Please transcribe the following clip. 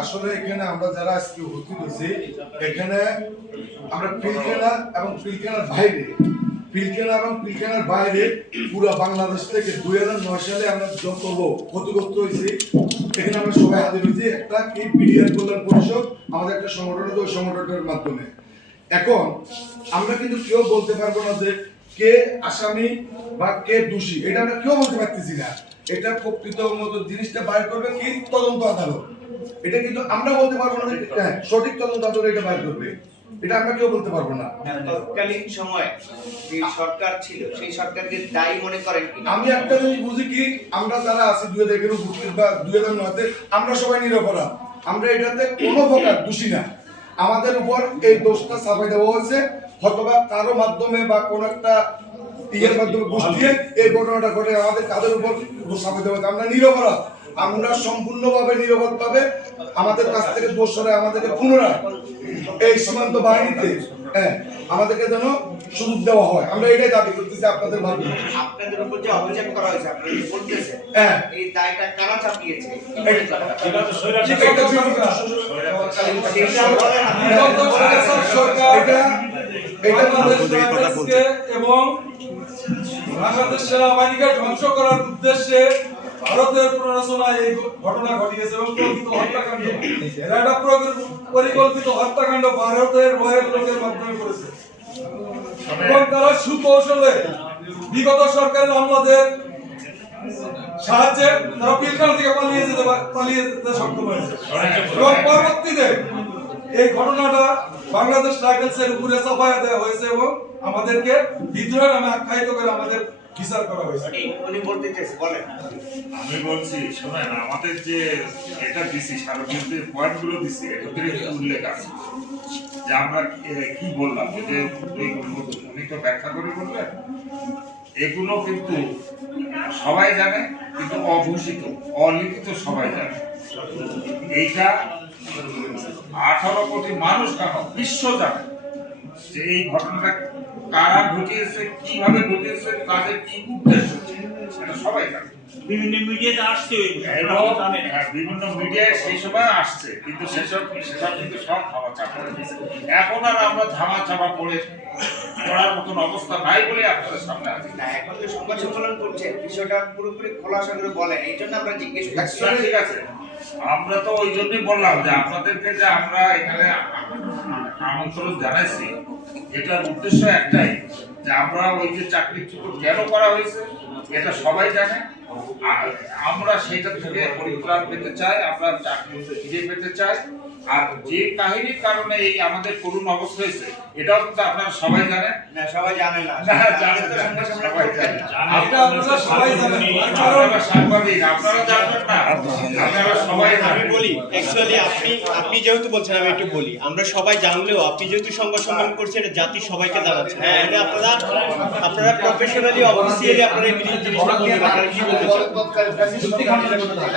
আসলে এখানে আমরা যারা আজকে এখানে আমরা এবং বাইরে। এবং বাইরে পুরো বাংলাদেশ থেকে দুই হাজার নয় সালে আমরা যত লোক ক্ষতিগ্রস্ত হয়েছি, এখানে আমরা সবাই হাজির হয়েছি। একটা কি কল্যাণ পরিষদ, আমাদের একটা সংগঠন সংগঠনের মাধ্যমে। এখন আমরা কিন্তু কেউ বলতে পারব না যে কে আসামি বা কে দোষী এটা আমরা কেউ বলতে পারতেছি না? এটা প্রকৃত মতো জিনিসটা বাইর করবে কি? তদন্ত আদালত। এটা কিন্তু আমরা বলতে পারব না হ্যাঁ, সঠিক তদন্ত আদালত এটা বাইর করবে। এটা আমরা কেউ বলতে পারব না। তৎকালীন সময়ে যে সরকার ছিল সেই সরকারকে দায়ী মনে করেন আমি একটা জিনিস বুঝি কি? আমরা যারা আছি দুই হাজার এগারো বা দুই হাজার নয়তে আমরা সবাই নিরপরাধ। আমরা এটাতে কোনো প্রকার দোষী না। আমাদের উপর এই দোষটা চাপাই দেওয়া হয়েছে। হয়তোবা কারও মাধ্যমে বা কোন একটা ইয়ের মাধ্যমে গোষ্ঠী এই ঘটনাটা ঘটে আমাদের কাদের উপর দোষ চাপাই দেওয়া হয়েছে আমরা নিরপরাধ আমরা সম্পূর্ণভাবে নিরপরাধ পাবে আমাদের কাছ থেকে দোষ সরে আমাদেরকে পুনরায় এই সীমান্ত বাহিনীতে হ্যাঁ আমাদেরকে যেন সুযোগ দেওয়া হয় আমরা এটাই দাবি করতেছি আপনাদের মাধ্যমে আপনাদের উপর যে অভিযোগ করা হয়েছে আপনারা যে বলতেছেন হ্যাঁ। এই দায়টা কারা চাপিয়েছে মনে এটা তো স্বৈরাচার এটা সরকার এবং বাংলাদেশ সেনাবাহিনীকে ধ্বংস করার উদ্দেশ্যে ভারতের প্ররোচনায় এই ঘটনা ঘটিয়েছে এবং প্রকৃত হত্যাকাণ্ড। এরা একটা পরিকল্পিত হত্যাকাণ্ড ভারতের রয়ের লোকের মাধ্যমে করেছে। এবং তারা সুকৌশলে বিগত সরকারের আমলাদের সাহায্যে তারা পিলখানা থেকে পালিয়ে যেতে পালিয়ে যেতে সক্ষম হয়েছে। এবং পরবর্তীতে এই ঘটনাটা বাংলাদেশ রাইফেলসের উপরে চাপায়া দেওয়া হয়েছে এবং আমাদেরকে বিদ্রোহের নামে আখ্যায়িত করে আমাদের বিচার করা হয়েছে। উনি বলতে চাইছে বলেন। আমি বলছি শোনেন আমাদের যে এটা দিছি সার্বজনীন পয়েন্টগুলো দিছি একটু উল্লেখ আছে। যে আমরা কি বললাম যে এইগুলো উনি তো ব্যাখ্যা করে বললেন এগুলো কিন্তু সবাই জানে কিন্তু অঘোষিত অলিখিত সবাই জানে। এইটা আঠারো কোটি মানুষ কেন? বিশ্ব জানে। যে এই ঘটনাটা কারা ঘটিয়েছে কীভাবে ঘটিয়েছে তাদের কি উদ্দেশ্য? সেটা সবাই জানে। বিভিন্ন মিডিয়াতে আসছে হ্যাঁ, বিভিন্ন মিডিয়ায় সেই সময় আসছে কিন্তু সেসব সেসব কিন্তু সব ধামা চাপা এখন আর আমরা ধামা চাপা পড়ে পড়ার মতন অবস্থা নাই বলে আপনাদের সামনে আছি না এখন যে সংবাদ সম্মেলন করছেন বিষয়টা পুরোপুরি খোলাসা করে বলেন এই জন্য আমরা জিজ্ঞেস করছি। ঠিক আছে। আমরা তো ওই জন্যই বললাম যে আপনাদেরকে যে আমরা এখানে আমন্ত্রণ জানাইছি, এটার উদ্দেশ্য একটাই যে আমরা ওই যে চাকরিচ্যুত কেন করা হয়েছে? এটা সবাই জানে। আমরা সেটা থেকে পরিত্রাণ পেতে চাই আমরা চাকরি ফিরে পেতে চাই। আর যে কাহিনীর কারণে এই আমাদের করুণ অবস্থা হয়েছে এটাও কিন্তু আপনারা সবাই জানেন। না সবাই জানে না। তো সবাই আপনারা সবাই জানেন। আপনারা সাংবাদিক আপনারা জানবেন না। আপনারা সবাই আমি বলি অ্যাকচুয়ালি আপনি আপনি যেহেতু বলছেন আমি একটু বলি। আমরা সবাই জানলেও আপনি যেহেতু সংবাদ সম্মেলন করছেন এটা জাতির সবাইকে জানাচ্ছেন হ্যাঁ এটা আপনারা আপনারা প্রফেশনালি অফিসিয়ালি আপনারা জিনিসটা বলবেন আপনারা কি বলতে চান